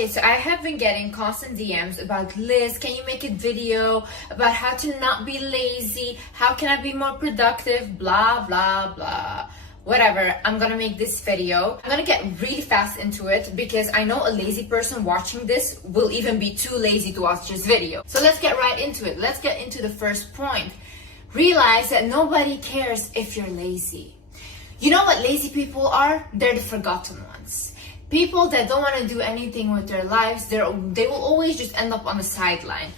Okay, so I have been getting constant DMs about, Liz, can you make a video about how to not be lazy? How can I be more productive? Blah, blah, blah. Whatever, I'm gonna make this video. I'm gonna get really fast into it because I know a lazy person watching this will even be too lazy to watch this video. So let's get right into it. Let's get into the first point. Realize that nobody cares if you're lazy. You know what lazy people are? They're the forgotten ones. People that don't want to do anything with their lives, they will always just end up on the sideline.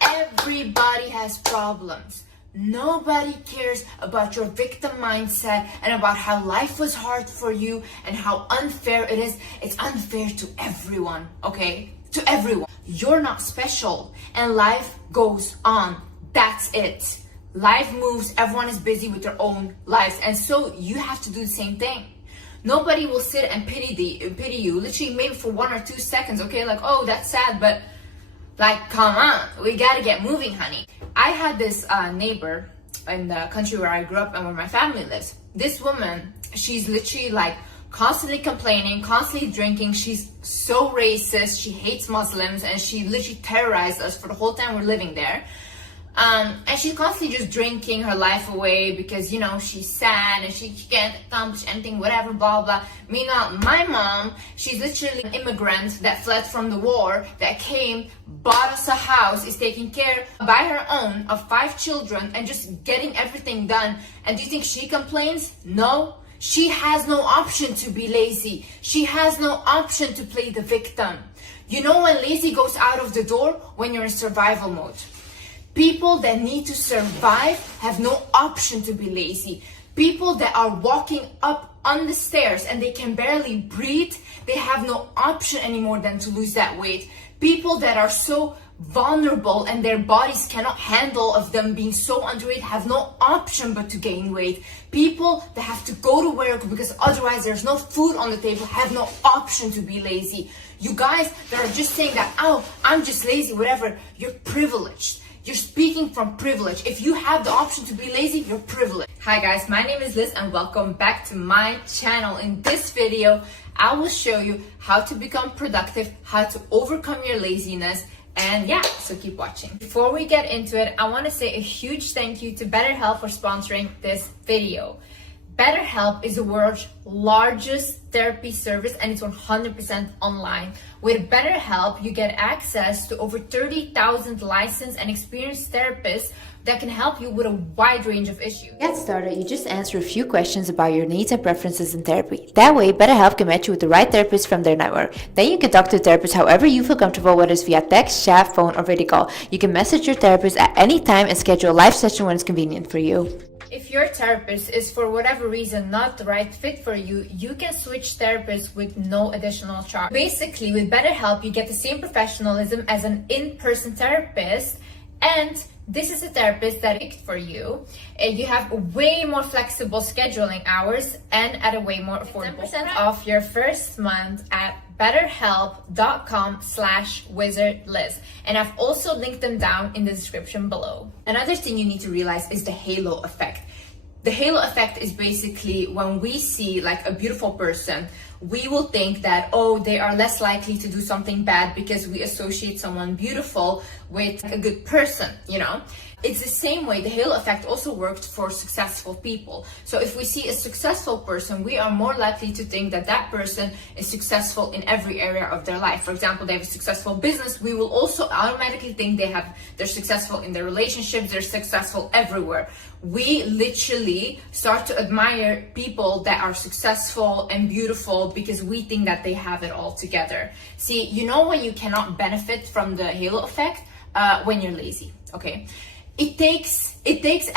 Everybody has problems. Nobody cares about your victim mindset and about how life was hard for you and how unfair it is. It's unfair to everyone, okay? To everyone. You're not special and life goes on. That's it. Life moves, everyone is busy with their own lives, and so you have to do the same thing. Nobody will sit and pity you, literally maybe for 1 or 2 seconds, okay? Like, oh, that's sad, but like, come on, we gotta get moving, honey. I had this neighbor in the country where I grew up and where my family lives. This woman, she's literally like constantly complaining, constantly drinking. She's so racist, she hates Muslims, and she literally terrorized us for the whole time we're living there. And she's constantly just drinking her life away because, you know, she's sad and she can't accomplish anything, whatever, blah, blah. Meanwhile, my mom, she's literally an immigrant that fled from the war, that came, bought us a house, is taking care by her own of 5 children and just getting everything done. And do you think she complains? No. She has no option to be lazy. She has no option to play the victim. You know when lazy goes out of the door? When you're in survival mode. People that need to survive have no option to be lazy. People that are walking up on the stairs and they can barely breathe, they have no option anymore than to lose that weight. People that are so vulnerable and their bodies cannot handle of them being so underweight have no option but to gain weight. People that have to go to work because otherwise there's no food on the table have no option to be lazy. You guys that are just saying that, oh, I'm just lazy, whatever, you're privileged. You're speaking from privilege. If you have the option to be lazy, you're privileged. Hi guys, my name is Liz and welcome back to my channel. In this video, I will show you how to become productive, how to overcome your laziness, and yeah, so keep watching. Before we get into it, I want to say a huge thank you to BetterHelp for sponsoring this video. BetterHelp is the world's largest therapy service and it's 100% online. With BetterHelp, you get access to over 30,000 licensed and experienced therapists that can help you with a wide range of issues. To get started, you just answer a few questions about your needs and preferences in therapy. That way, BetterHelp can match you with the right therapist from their network. Then you can talk to a therapist however you feel comfortable, whether it's via text, chat, phone, or video call. You can message your therapist at any time and schedule a live session when it's convenient for you. If your therapist is for whatever reason not the right fit for you, you can switch therapists with no additional charge. Basically, with BetterHelp, you get the same professionalism as an in-person therapist, and this is a therapist that picked for you. You have way more flexible scheduling hours and at a way more affordable 10% off your first month at betterhelp.com/wizardliz. And I've also linked them down in the description below. Another thing you need to realize is the halo effect. The halo effect is basically when we see like a beautiful person, we will think that, oh, they are less likely to do something bad because we associate someone beautiful with a good person, you know? It's the same way the halo effect also worked for successful people. So if we see a successful person, we are more likely to think that that person is successful in every area of their life. For example, they have a successful business, we will also automatically think they're successful in their relationships, they're successful everywhere. We literally start to admire people that are successful and beautiful because we think that they have it all together. See, you know when you cannot benefit from the halo effect? When you're lazy, okay? It takes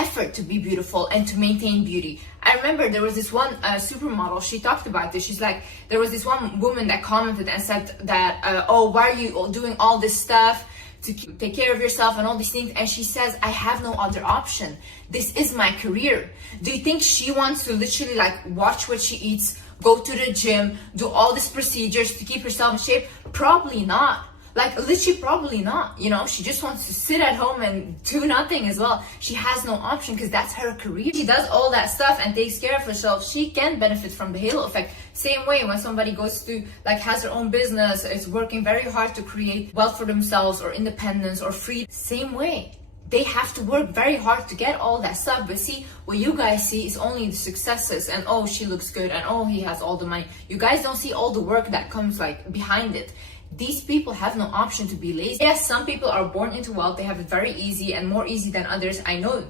effort to be beautiful and to maintain beauty. I remember there was this one supermodel, she talked about this. She's like, there was this one woman that commented and said that, oh, why are you doing all this stuff to take care of yourself and all these things? And she says, I have no other option. This is my career. Do you think she wants to literally like watch what she eats, go to the gym, do all these procedures to keep herself in shape? Probably not. Like literally probably not, you know, she just wants to sit at home and do nothing as well. She has no option because that's her career. She does all that stuff and takes care of herself. She can benefit from the halo effect. Same way when somebody goes to, like, has their own business, is working very hard to create wealth for themselves or independence or freedom. Same way. They have to work very hard to get all that stuff. But see, what you guys see is only the successes and oh, she looks good and oh, he has all the money. You guys don't see all the work that comes like behind it. These people have no option to be lazy. Yes, some people are born into wealth. They have it very easy and more easy than others. I know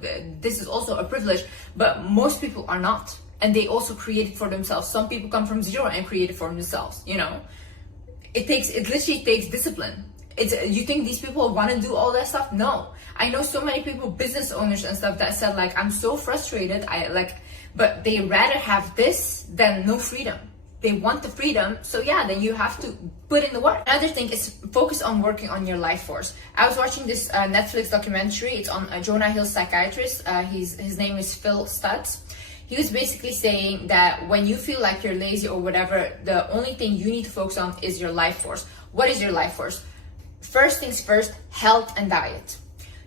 this is also a privilege, but most people are not. And they also create it for themselves. Some people come from zero and create it for themselves, you know. It literally takes discipline. You think these people want to do all that stuff? No. I know so many people, business owners and stuff, that said like, I'm so frustrated. But they rather have this than no freedom. They want the freedom, so yeah, then you have to put in the work. Another thing is focus on working on your life force. I was watching this Netflix documentary. It's on Jonah Hill's psychiatrist. His name is Phil Stutz. He was basically saying that when you feel like you're lazy or whatever, the only thing you need to focus on is your life force. What is your life force? First things first, health and diet.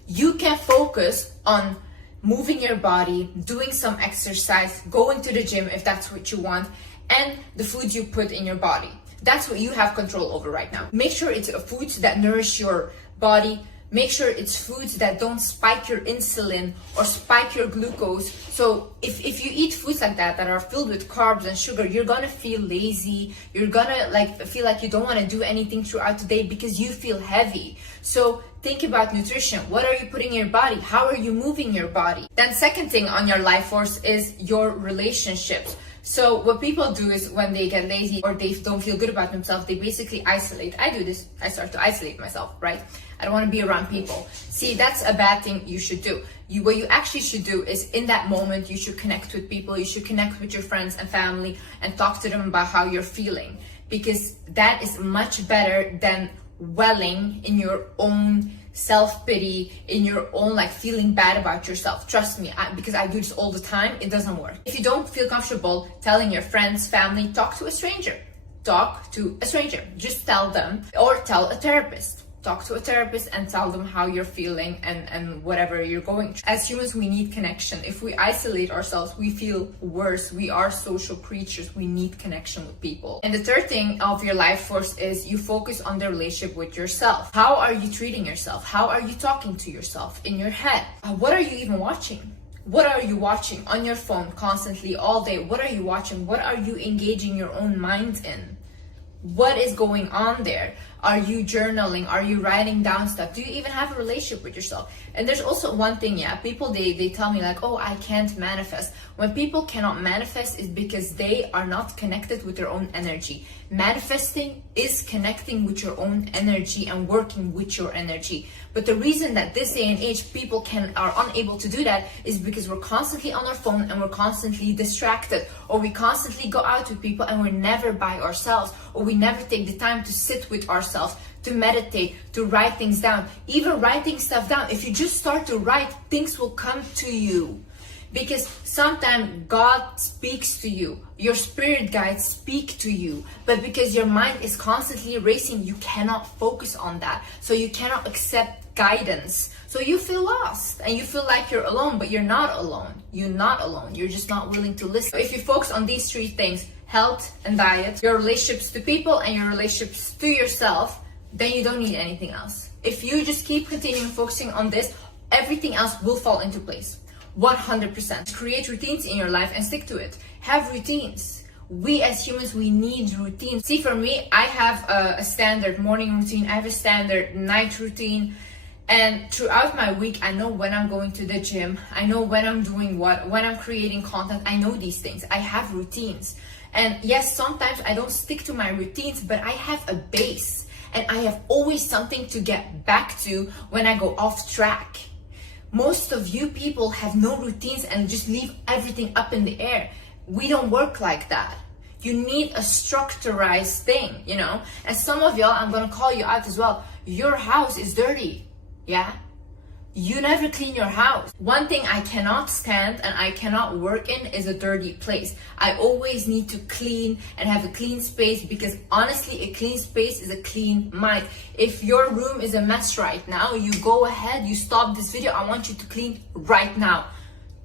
You can focus on moving your body, doing some exercise, going to the gym if that's what you want, and the foods you put in your body. That's what you have control over right now. Make sure it's foods that nourish your body. Make sure it's foods that don't spike your insulin or spike your glucose. So if you eat foods like that are filled with carbs and sugar, you're gonna feel lazy. You're gonna feel like you don't want to do anything throughout the day because you feel heavy. So think about nutrition. What are you putting in your body? How are you moving your body? Then second thing on your life force is your relationships. So what people do is when they get lazy or they don't feel good about themselves, they basically isolate. I do this. I start to isolate myself, right? I don't want to be around people. See, that's a bad thing you should do. What you actually should do is in that moment, you should connect with people. You should connect with your friends and family and talk to them about how you're feeling, because that is much better than dwelling in your own self-pity, in your own feeling bad about yourself. Trust me, because I do this all the time, it doesn't work. If you don't feel comfortable telling your friends, family, talk to a stranger. Talk to a stranger. Just tell them, or tell a therapist. Talk to a therapist and tell them how you're feeling and whatever you're going through. As humans, we need connection. If we isolate ourselves, we feel worse. We are social creatures. We need connection with people. And the third thing of your life force is you focus on the relationship with yourself. How are you treating yourself? How are you talking to yourself in your head? What are you even watching? What are you watching on your phone constantly all day? What are you watching? What are you engaging your own mind in? What is going on there? Are you journaling? Are you writing down stuff? Do you even have a relationship with yourself? And there's also one thing, people, they tell me oh, I can't manifest. When people cannot manifest, is because they are not connected with their own energy. Manifesting is connecting with your own energy and working with your energy. But the reason that this day and age people are unable to do that is because we're constantly on our phone and we're constantly distracted, or we constantly go out with people and we're never by ourselves, or we never take the time to sit with ourselves, to meditate, to write things down. Even writing stuff down, if you just start to write, things will come to you. Because sometimes God speaks to you, your spirit guides speak to you, but because your mind is constantly racing, you cannot focus on that. So you cannot accept guidance. So you feel lost and you feel like you're alone, but you're not alone. You're not alone. You're just not willing to listen. So if you focus on these three things, health and diet, your relationships to people and your relationships to yourself, then you don't need anything else. If you just keep continuing focusing on this, everything else will fall into place. 100%. Create routines in your life and stick to it. Have routines. We as humans, we need routines. See, for me, I have a standard morning routine. I have a standard night routine. And throughout my week, I know when I'm going to the gym. I know when I'm doing what, when I'm creating content. I know these things. I have routines. And yes, sometimes I don't stick to my routines, but I have a base. And I have always something to get back to when I go off track. Most of you people have no routines and just leave everything up in the air. We don't work like that. You need a structurized thing, And some of y'all, I'm gonna call you out as well. Your house is dirty, You never clean your house. One thing I cannot stand and I cannot work in is a dirty place. I always need to clean and have a clean space, because honestly, a clean space is a clean mind. If your room is a mess right now, you go ahead, you stop this video. I want you to clean right now.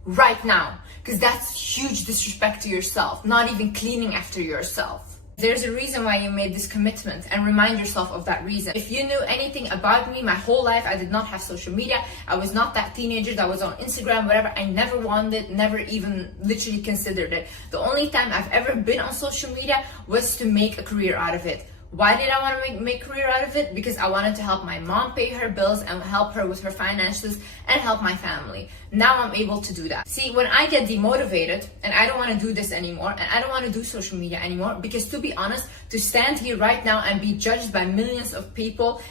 Right now. Because that's huge disrespect to yourself. Not even cleaning after yourself. There's a reason why you made this commitment, and remind yourself of that reason. If you knew anything about me, my whole life I did not have social media. I was not that teenager that was on Instagram, whatever. I never wanted, never even literally considered it. The only time I've ever been on social media was to make a career out of it. Why did I want to make a career out of it? Because I wanted to help my mom pay her bills and help her with her finances and help my family. Now I'm able to do that. See, when I get demotivated and I don't want to do this anymore, and I don't want to do social media anymore, because to be honest, to stand here right now and be judged by millions of people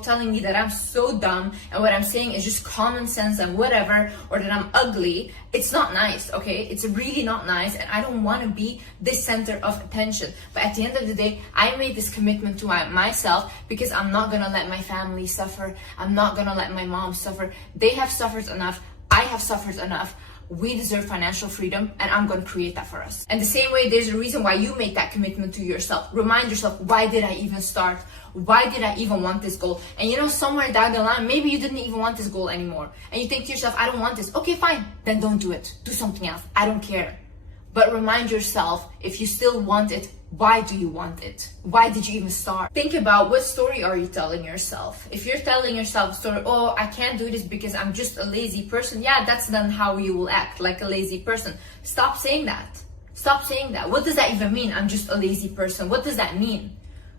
telling me that I'm so dumb and what I'm saying is just common sense and whatever, or that I'm ugly, it's not nice, okay? It's really not nice, and I don't want to be this center of attention. But at the end of the day, I made this commitment to myself, because I'm not gonna let my family suffer. I'm not gonna let my mom suffer. They have suffered enough. I have suffered enough. We deserve financial freedom, and I'm going to create that for us. And the same way, there's a reason why you make that commitment to yourself. Remind yourself, why did I even start? Why did I even want this goal? And you know, somewhere down the line, maybe you didn't even want this goal anymore. And you think to yourself, I don't want this. Okay, fine. Then don't do it. Do something else. I don't care. But remind yourself, if you still want it, why do you want it? Why did you even start? Think about, what story are you telling yourself? If you're telling yourself a story, oh, I can't do this because I'm just a lazy person. Yeah, that's then how you will act, like a lazy person. Stop saying that. Stop saying that. What does that even mean? I'm just a lazy person. What does that mean?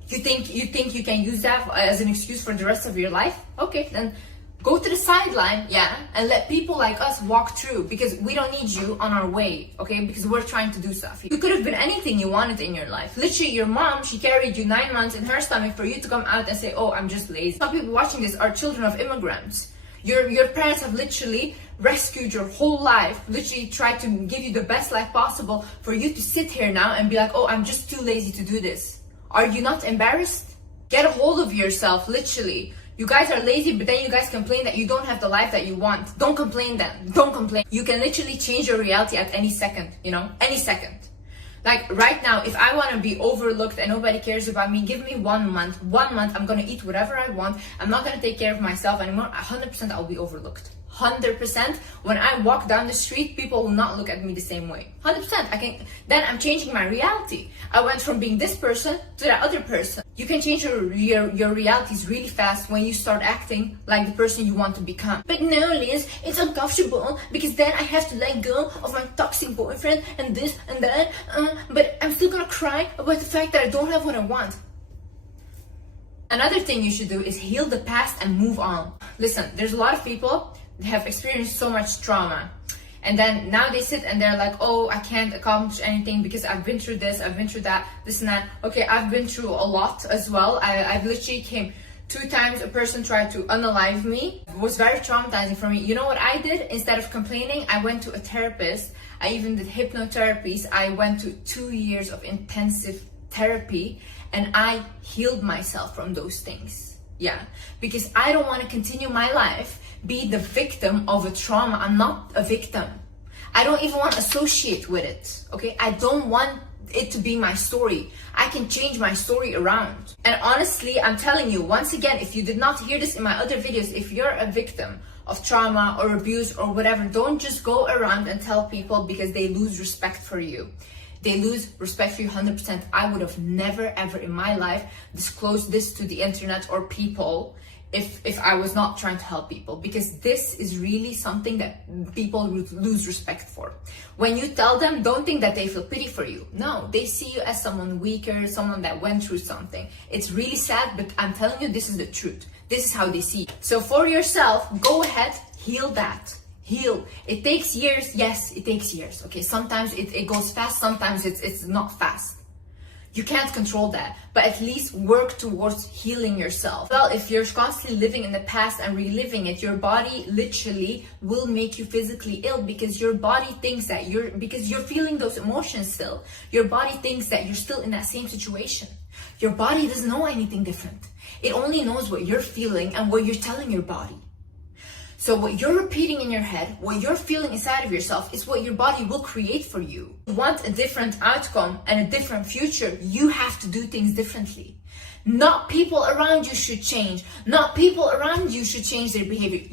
You think you can use that as an excuse for the rest of your life? Okay, then go to the sideline, yeah, and let people like us walk through, because we don't need you on our way, okay? Because we're trying to do stuff. You could have been anything you wanted in your life. Literally, your mom, she carried you 9 months in her stomach for you to come out and say, oh, I'm just lazy. Some people watching this are children of immigrants. Your parents have literally rescued your whole life, literally tried to give you the best life possible, for you to sit here now and be like, oh, I'm just too lazy to do this. Are you not embarrassed? Get a hold of yourself, literally. You guys are lazy, but then you guys complain that you don't have the life that you want. Don't complain then. Don't complain. You can literally change your reality at any second, you know? Any second. Like right now, if I want to be overlooked and nobody cares about me, give me 1 month. 1 month, I'm going to eat whatever I want. I'm not going to take care of myself anymore. 100% I'll be overlooked. 100%. When I walk down the street, people will not look at me the same way. 100%. Then I'm changing my reality. I went from being this person to that other person. You can change your realities really fast when you start acting like the person you want to become. But no, Liz, it's uncomfortable, because then I have to let go of my toxic boyfriend and this and that. But I'm still gonna cry about the fact that I don't have what I want. Another thing you should do is heal the past and move on. Listen, there's a lot of people that have experienced so much trauma, and then now they sit and they're like, oh, I can't accomplish anything because I've been through this, I've been through that, this and that. Okay, I've been through a lot as well. I've literally came 2 times, a person tried to unalive me. It was very traumatizing for me. You know what I did? Instead of complaining, I went to a therapist. I even did hypnotherapies. I went to 2 years of intensive therapy, and I healed myself from those things. Yeah, because I don't want to continue my life be the victim of a trauma. I'm not a victim. I don't even want to associate with it, okay? I don't want it to be my story. I can change my story around. And honestly, I'm telling you, once again, if you did not hear this in my other videos, if you're a victim of trauma or abuse or whatever, don't just go around and tell people, because they lose respect for you. They lose respect for you 100%. I would have never ever in my life disclosed this to the internet or people if I was not trying to help people, because this is really something that people lose respect for. When you tell them, don't think that they feel pity for you. No, they see you as someone weaker, someone that went through something. It's really sad, but I'm telling you, this is the truth. This is how they see it. So for yourself, go ahead, heal that. Heal. It takes years. Yes, it takes years. Okay, sometimes it goes fast, sometimes it's not fast. You can't control that, but at least work towards healing yourself. Well, if you're constantly living in the past and reliving it, your body literally will make you physically ill, because your body thinks that because you're feeling those emotions still. Your body thinks that you're still in that same situation. Your body doesn't know anything different. It only knows what you're feeling and what you're telling your body. So what you're repeating in your head, what you're feeling inside of yourself is what your body will create for you. If you want a different outcome and a different future, you have to do things differently. Not people around you should change. Not people around you should change their behavior.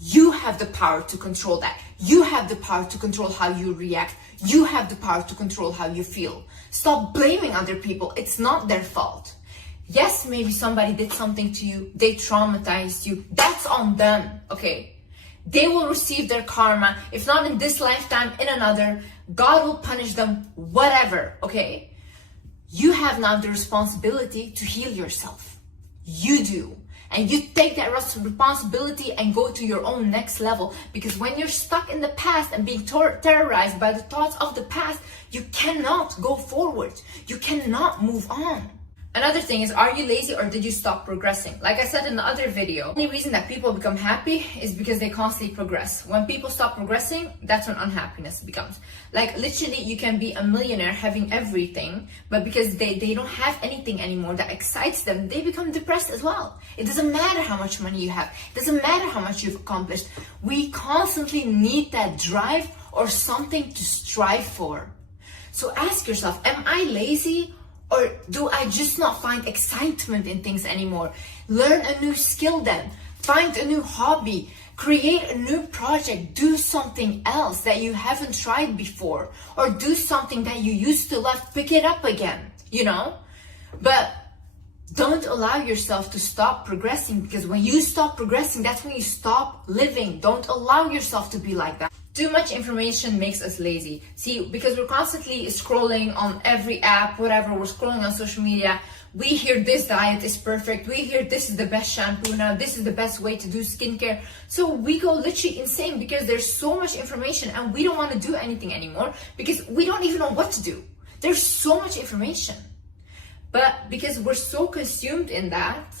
You have the power to control that. You have the power to control how you react. You have the power to control how you feel. Stop blaming other people. It's not their fault. Yes, maybe somebody did something to you. They traumatized you. That's on them, okay? They will receive their karma. If not in this lifetime, in another. God will punish them, whatever, okay? You have now the responsibility to heal yourself. You do. And you take that responsibility and go to your own next level. Because when you're stuck in the past and being terrorized by the thoughts of the past, you cannot go forward. You cannot move on. Another thing is, are you lazy or did you stop progressing? Like I said in the other video, the only reason that people become happy is because they constantly progress. When people stop progressing, that's when unhappiness becomes. Like literally, you can be a millionaire having everything, but because they don't have anything anymore that excites them, they become depressed as well. It doesn't matter how much money you have. It doesn't matter how much you've accomplished. We constantly need that drive or something to strive for. So ask yourself, am I lazy? Or do I just not find excitement in things anymore? Learn a new skill then. Find a new hobby. Create a new project. Do something else that you haven't tried before. Or do something that you used to love. Pick it up again, you know? But don't allow yourself to stop progressing, because when you stop progressing, that's when you stop living. Don't allow yourself to be like that. Too much information makes us lazy. See, because we're constantly scrolling on every app, whatever, we're scrolling on social media. We hear this diet is perfect. We hear this is the best shampoo now. This is the best way to do skincare. So we go literally insane because there's so much information and we don't want to do anything anymore because we don't even know what to do. There's so much information. But because we're so consumed in that,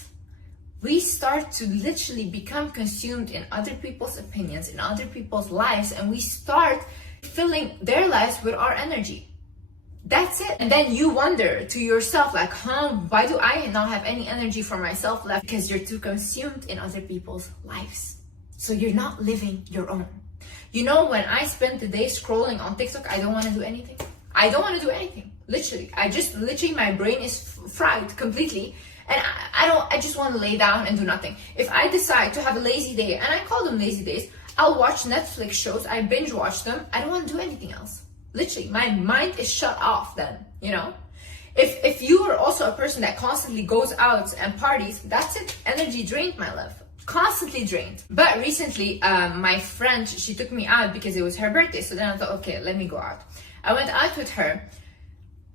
we start to literally become consumed in other people's opinions, in other people's lives, and we start filling their lives with our energy. That's it. And then you wonder to yourself, like, why do I not have any energy for myself left? Because you're too consumed in other people's lives. So you're not living your own. You know, when I spend the day scrolling on TikTok, I don't want to do anything. I don't want to do anything. Literally. My brain is fried completely. And I just want to lay down and do nothing. If I decide to have a lazy day, and I call them lazy days, I'll watch Netflix shows, I binge watch them. I don't want to do anything else. Literally, my mind is shut off then, you know? If you are also a person that constantly goes out and parties, that's it. Energy drained, my love. Constantly drained. But recently, my friend, she took me out because it was her birthday. So then I thought, okay, let me go out. I went out with her.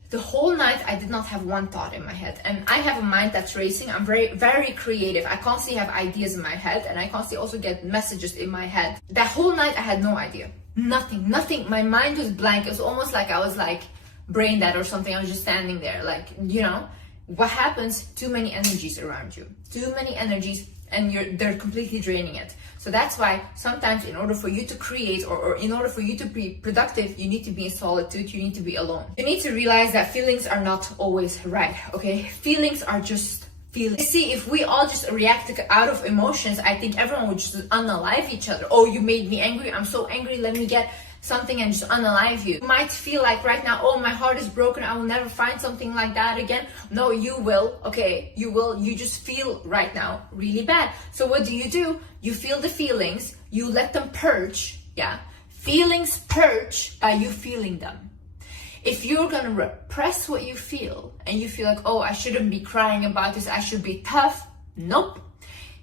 The whole night, I did not have one thought in my head. And I have a mind that's racing. I'm very, very creative. I constantly have ideas in my head. And I constantly also get messages in my head. That whole night, I had no idea. Nothing. My mind was blank. It was almost like I was like brain dead or something. I was just standing there. Like, you know, what happens? Too many energies around you. Too many energies. And they're completely draining it. So that's why sometimes in order for you to create or in order for you to be productive, you need to be in solitude, you need to be alone. You need to realize that feelings are not always right, okay? Feelings are just feelings. See, if we all just react out of emotions, I think everyone would just unalive each other. Oh, you made me angry, I'm so angry, let me get something and just unalive you. You might feel like right now, oh, my heart is broken, I will never find something like that again. No, you will, okay, you will. You just feel right now really bad. So what do? You feel the feelings, you let them purge, yeah? Feelings purge by you feeling them. If you're gonna repress what you feel and you feel like, oh, I shouldn't be crying about this, I should be tough, nope.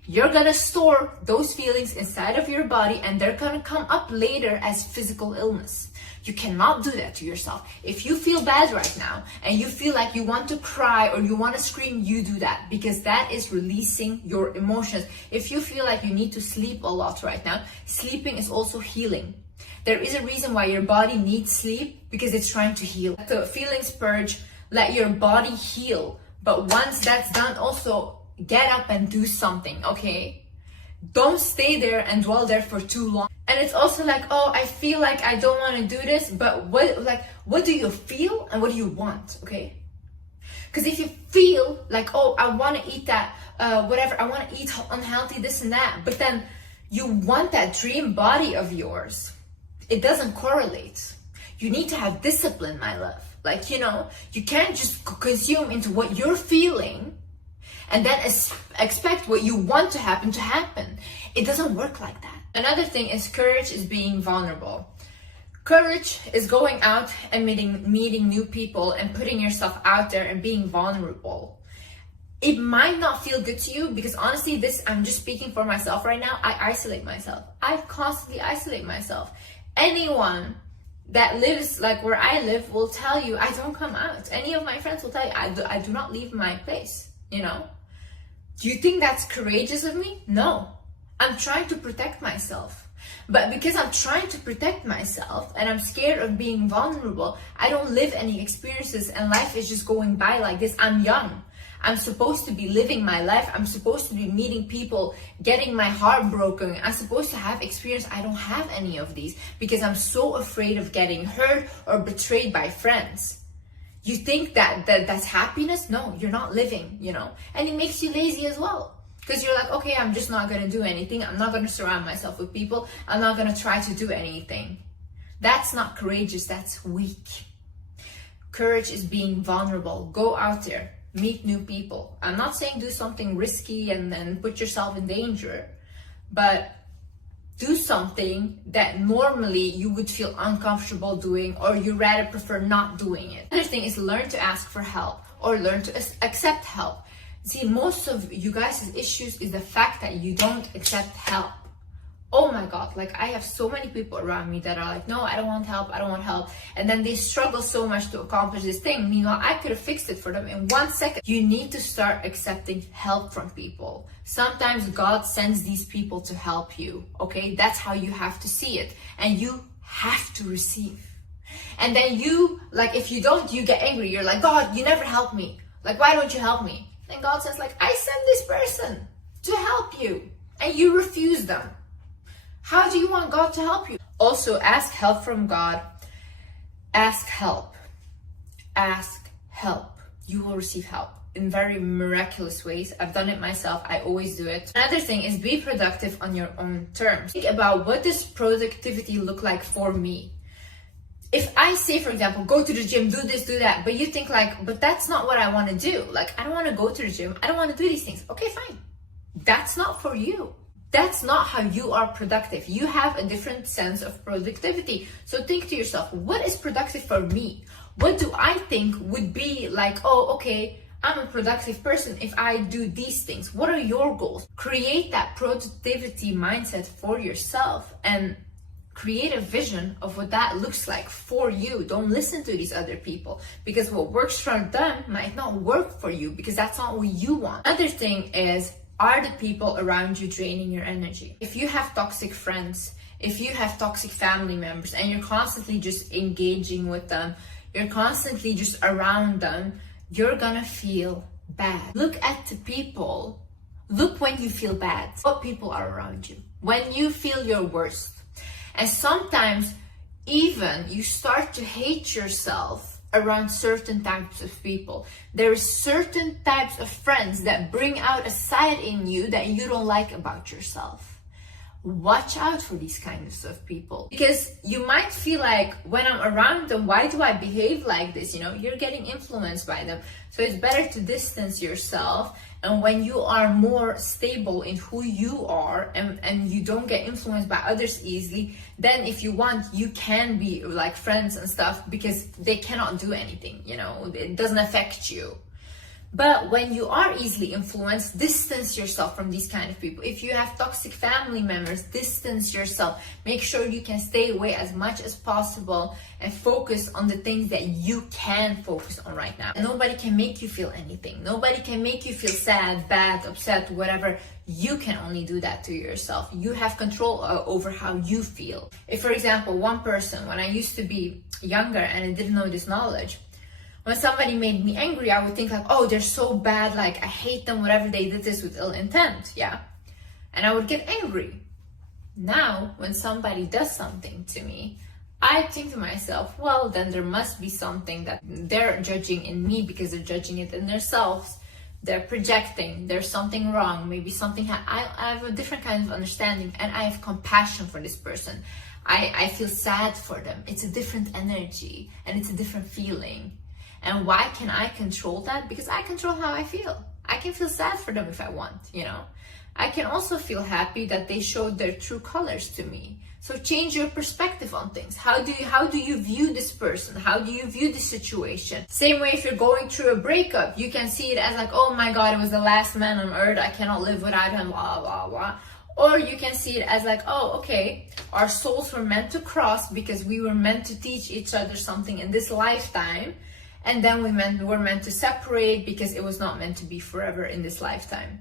You're gonna store those feelings inside of your body and they're gonna come up later as physical illness. You cannot do that to yourself. If you feel bad right now and you feel like you want to cry or you want to scream, you do that because that is releasing your emotions. If you feel like you need to sleep a lot right now, sleeping is also healing. There is a reason why your body needs sleep because it's trying to heal. Let the feelings purge, let your body heal. But once that's done, also get up and do something, okay? Don't stay there and dwell there for too long. And it's also like, oh, I feel like I don't want to do this, but what do you feel and what do you want, okay? Because if you feel like, oh, I want to eat that, whatever, I want to eat unhealthy, this and that, but then You want that dream body of yours. It doesn't correlate. You need to have discipline, my love. Like, you can't just consume into what you're feeling and then expect what you want to happen. It doesn't work like that. Another thing is courage is being vulnerable. Courage is going out and meeting new people and putting yourself out there and being vulnerable. It might not feel good to you because honestly, I'm just speaking for myself right now. I isolate myself. I constantly isolate myself. Anyone that lives like where I live will tell you I don't come out. Any of my friends will tell you I do not leave my place, Do you think that's courageous of me? No. I'm trying to protect myself. But because I'm trying to protect myself and I'm scared of being vulnerable, I don't live any experiences and life is just going by like this. I'm young. I'm supposed to be living my life. I'm supposed to be meeting people, getting my heart broken. I'm supposed to have experience. I don't have any of these because I'm so afraid of getting hurt or betrayed by friends. You think that's happiness? No, you're not living, And it makes you lazy as well. Because you're like, okay, I'm just not going to do anything. I'm not going to surround myself with people. I'm not going to try to do anything. That's not courageous. That's weak. Courage is being vulnerable. Go out there. Meet new people. I'm not saying do something risky and then put yourself in danger. But do something that normally you would feel uncomfortable doing or you rather prefer not doing it. Another thing is learn to ask for help or learn to accept help. See, most of you guys' issues is the fact that you don't accept help. Oh my God, like I have so many people around me that are like, no, I don't want help. And then they struggle so much to accomplish this thing. Meanwhile, I could have fixed it for them in 1 second. You need to start accepting help from people. Sometimes God sends these people to help you, okay? That's how you have to see it. And you have to receive. And then if you don't, you get angry. You're like, God, you never help me. Like, why don't you help me? And God says, like, I sent this person to help you. And you refuse them. How do you want God to help you? Also, ask help from God. Ask help. Ask help. You will receive help in very miraculous ways. I've done it myself. I always do it. Another thing is be productive on your own terms. Think about what does productivity look like for me. If I say, for example, go to the gym, do this, do that, but you think like, but that's not what I want to do. Like, I don't want to go to the gym. I don't want to do these things. Okay, fine. That's not for you. That's not how you are productive. You have a different sense of productivity. So think to yourself, what is productive for me? What do I think would be like, oh, okay, I'm a productive person if I do these things. What are your goals? Create that productivity mindset for yourself and create a vision of what that looks like for you. Don't listen to these other people because what works for them might not work for you because that's not what you want. Another thing is, are the people around you draining your energy? If you have toxic friends, if you have toxic family members and you're constantly just engaging with them, you're constantly just around them, you're gonna feel bad. Look at the people. Look when you feel bad. What people are around you? When you feel your worst. And sometimes even you start to hate yourself around certain types of people. There are certain types of friends that bring out a side in you that you don't like about yourself. Watch out for these kinds of people because you might feel like when I'm around them, why do I behave like this? You're getting influenced by them. So it's better to distance yourself. And when you are more stable in who you are and you don't get influenced by others easily, then if you want, you can be like friends and stuff because they cannot do anything, it doesn't affect you. But when you are easily influenced, distance yourself from these kind of people. If you have toxic family members, distance yourself. Make sure you can stay away as much as possible and focus on the things that you can focus on right now. Nobody can make you feel anything. Nobody can make you feel sad, bad, upset, whatever. You can only do that to yourself. You have control over how you feel. If, for example, one person, when I used to be younger and I didn't know this knowledge, when somebody made me angry, I would think like, oh, they're so bad, like I hate them, whatever, they did this with ill intent, yeah? And I would get angry. Now, when somebody does something to me, I think to myself, well, then there must be something that they're judging in me because they're judging it in themselves. they're projecting, there's something wrong, maybe something, I have a different kind of understanding, and I have compassion for this person. I feel sad for them. It's a different energy and it's a different feeling. And why can I control that? Because I control how I feel. I can feel sad for them if I want, you know. I can also feel happy that they showed their true colors to me. So change your perspective on things. How do you view this person? How do you view the situation? Same way if you're going through a breakup, you can see it as like, oh my God, it was the last man on earth. I cannot live without him, blah, blah, blah. Or you can see it as like, oh, okay, our souls were meant to cross because we were meant to teach each other something in this lifetime. And then we were meant to separate because it was not meant to be forever in this lifetime.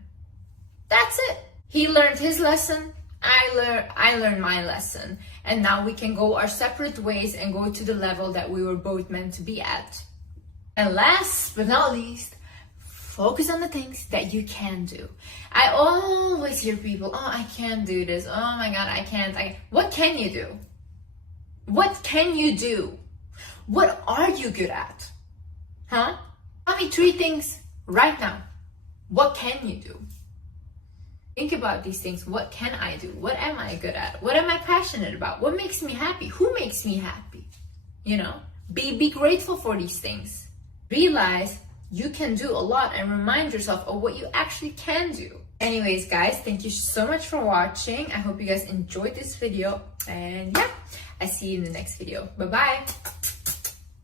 That's it. He learned his lesson. I learned my lesson. And now we can go our separate ways and go to the level that we were both meant to be at. And last but not least, focus on the things that you can do. I always hear people, oh, I can't do this. Oh my God, I can't. What can you do? What can you do? What are you good at? Huh? Tell me 3 things right now. What can you do? Think about these things. What can I do? What am I good at? What am I passionate about? What makes me happy? Who makes me happy? You know, be grateful for these things. Realize you can do a lot and remind yourself of what you actually can do. Anyways, guys, thank you so much for watching. I hope you guys enjoyed this video. And yeah, I see you in the next video. Bye-bye.